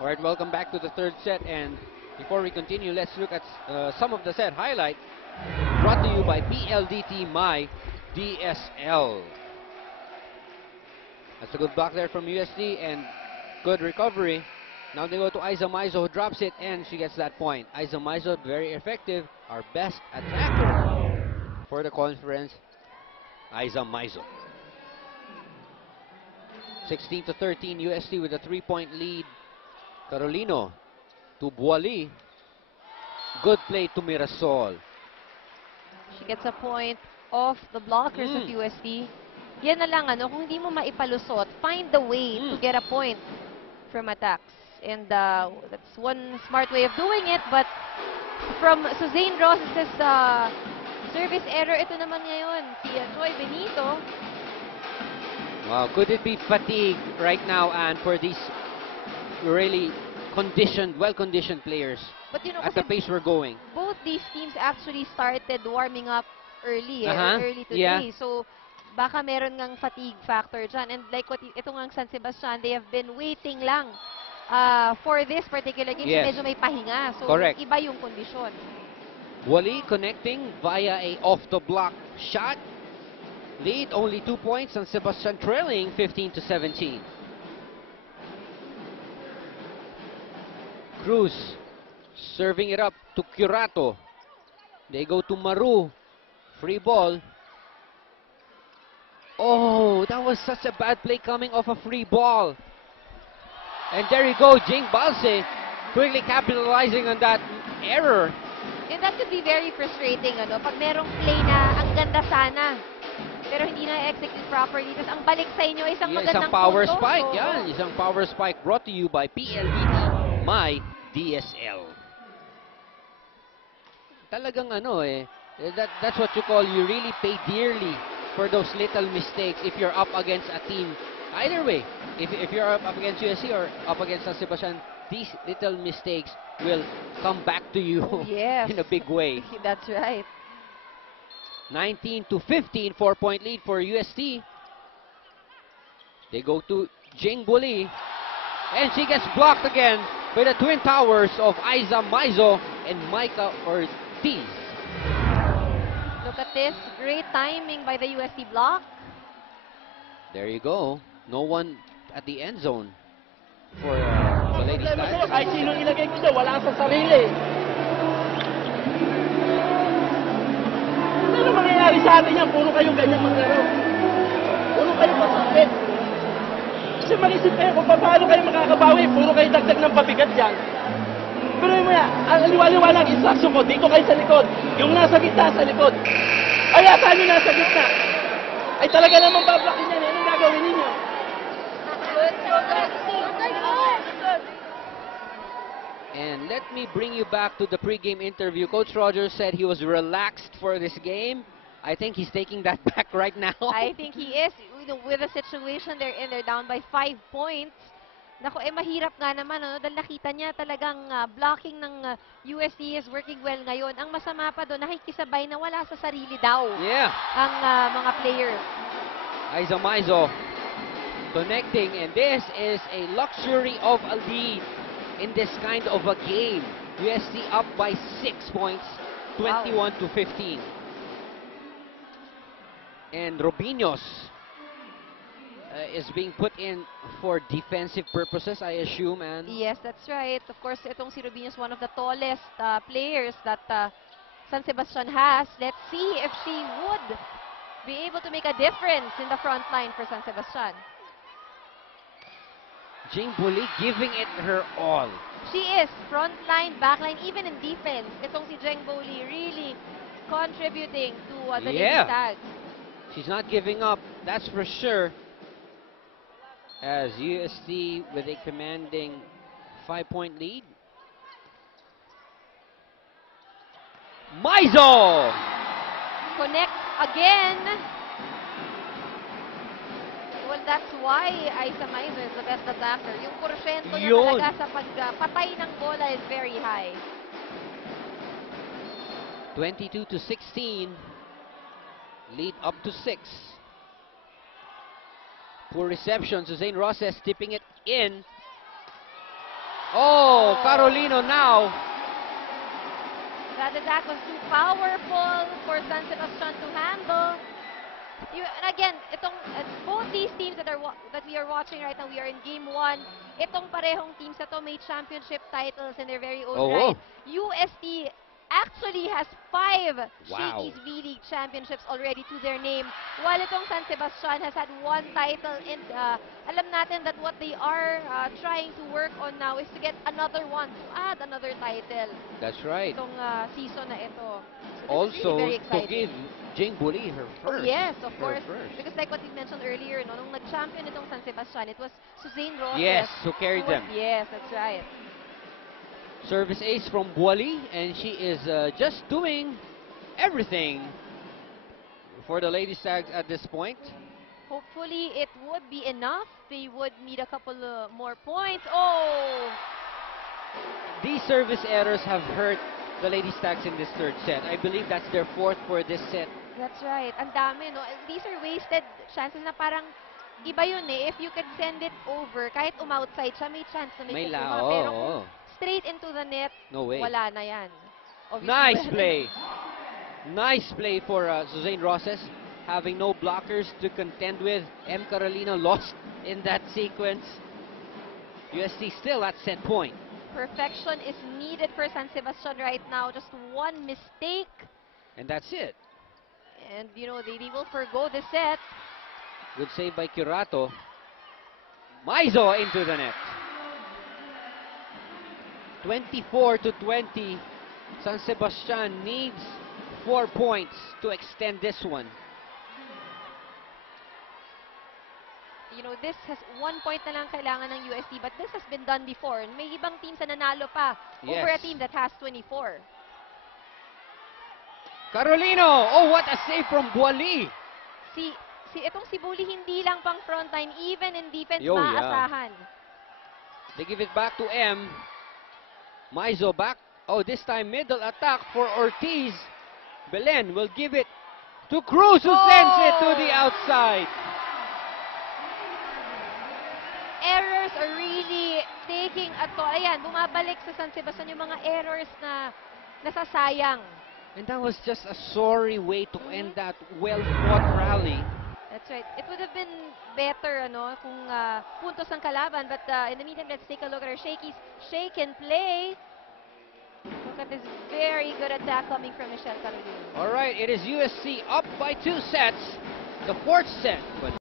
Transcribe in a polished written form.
All right, welcome back to the third set. And before we continue, let's look at some of the set highlight brought to you by PLDT My DSL. That's a good block there from UST and good recovery. Now they go to Aiza Maizo, who drops it, and she gets that point. Aiza Maizo, very effective, our best attacker for the conference. Aiza Maizo. 16-13, UST with a 3-point lead. Carolino to Boali. Good play to Mirasol. She gets a point off the blockers of UST. Yan na lang, ano, kung hindi mo maipalusot, find the way to get a point from attacks. And that's one smart way of doing it. But from Suzanne Ross's service error, ito naman ngayon, si Joy Benito. Wow, could it be fatigue right now, and for these really conditioned, well-conditioned players But you know, at the pace we're going? Both these teams actually started warming up early, early today. Yeah. So, baka meron ngang fatigue factor dyan. And like what ito ngang San Sebastian, they have been waiting lang for this particular game. Yes. So, medyo may pahinga. So, Correct. iba yung kondisyon. Wally connecting via a off-the-block shot. Lead only 2 points, San Sebastian trailing 15-17. Cruz serving it up to Curato. They go to Maru. Free ball. Oh, that was such a bad play coming off a free ball. And there you go, Jing Balse quickly capitalizing on that error. And that could be very frustrating, ano? Pag merong play na ang ganda sana, pero hindi na-execute properly. Tapos ang balik sa inyo, isang magandang Isang power punto. spike, yan. Isang power spike brought to you by PLDT My DSL. Talagang ano that's what you call, you really pay dearly for those little mistakes if you're up against a team. Either way, if you're up against USC or up against San Sebastian, these little mistakes will come back to you Yes. in a big way. That's right. 19-15, 4-point lead for UST. They go to Jing Buli, and she gets blocked again by the twin towers of Aiza Maizo and Micah Ortiz. Look at this. Great timing by the UST block. There you go. No one at the end zone for the Lady Tigers. Kahit sino ilagay ko dyan, wala sa sarili. Ano mangyayari sa atin yan? Puro kayong ganyan maglaro. Puro kayong masakit. Kasi mag-isip kayo kung paano kayo makakabawi. Puro kayo dagdag ng pabigat dyan. Pero yung mga, ang liwaliwanag instruction ko, dito kayo sa likod. Yung nasa gitna sa likod. Ay, saan yung nasa gitna? Ay, talaga naman bablokin yan. Anong gagawin ninyo? And let me bring you back to the pregame interview. Coach Rogers said he was relaxed for this game. I think he's taking that back right now. I think he is. You know, with the situation they're in, they're down by 5 points. Naku, mahirap nga naman, ano, dahil nakita niya talagang blocking ng UST is working well ngayon. Ang masama pa doon, nakikisabay na wala sa sarili daw ang mga players. Aiza Maizo connecting, and this is a luxury of a lead in this kind of a game. UST up by 6 points, 21-15. And Robinhos is being put in for defensive purposes, I assume. And yes, that's right. Of course, itong si Rubinho is one of the tallest players that San Sebastian has. Let's see if she would be able to make a difference in the front line for San Sebastian. Jing Buli giving it her all. She is front line, back line, even in defense. Itong si Jing Buli really contributing to the Lady Tags. She's not giving up, that's for sure. As UST with a commanding 5-point lead. Maizo! Connects again. Well, that's why Aiza Maizo is the best attacker. Yung porsyento niya talaga sa pagpatay ng bola is very high. 22-16. Lead up to 6. Poor reception. Suzanne Rosses tipping it in. Oh, Carolino now. That attack was too powerful for San Sebastian to handle. And again, both these teams that we are watching right now, we are in game 1. Itong parehong teams na to may championship titles in their very own Oh, right. UST actually has 5 Wow. Shakey's V-League championships already to their name, while itong San Sebastian has had 1 title, and alam natin that what they are trying to work on now is to get another one, to add another title That's right. itong season na ito. So this is Also, really very to exciting. give Jing Bully her Oh, first. yes, of her course. first. Because like what we mentioned earlier, no, nung nag-champion itong San Sebastian, it was Suzanne Roses. Yes, who carried them. Yes, that's right. Service ace from Buali, and she is just doing everything for the Lady Stags at this point. Hopefully, it would be enough. They would need a couple more points. Oh! These service errors have hurt the Lady Stags in this third set. I believe that's their 4th for this set. That's right. Ang dami, no? These are wasted chances na parang iba yun eh. If you could send it over, kahit umoutside siya, may chance na may kukuha. lao. Pero kung straight into the net, No way. wala na yan. Obviously, Nice wala na play. Nice play for Suzanne Roses. Having no blockers to contend with. M. Carolina lost in that sequence. UST still at set point. Perfection is needed for San Sebastian right now. Just one mistake, And that's it. and you know they will forgo the set. Good save by Curato. Maizo into the net. 24-20. San Sebastian needs 4 points to extend this one. You know, this has 1 point na lang kailangan ng UST, but this has been done before. May ibang teams na nanalo pa over a Yes. team that has 24. Carolino! Oh, what a save from Buali! Itong si Bully hindi lang pang frontline, even in defense Yo, yeah. maasahan. They give it back to M. Maizo back. Oh, this time middle attack for Ortiz. Belen will give it to Cruz, who sends it to the outside. Errors are really taking a toll. Ayan, bumabalik sa San Sebastian yung mga errors na nasasayang. And that was just a sorry way to end that well-fought rally. That's right. It would have been better, kung puntos ang kalaban. But in the meantime, let's take a look at our Shakey's shake and play. Look at this very good attack coming from Michelle Carolino. All right, it is USC up by 2 sets. The 4th set, but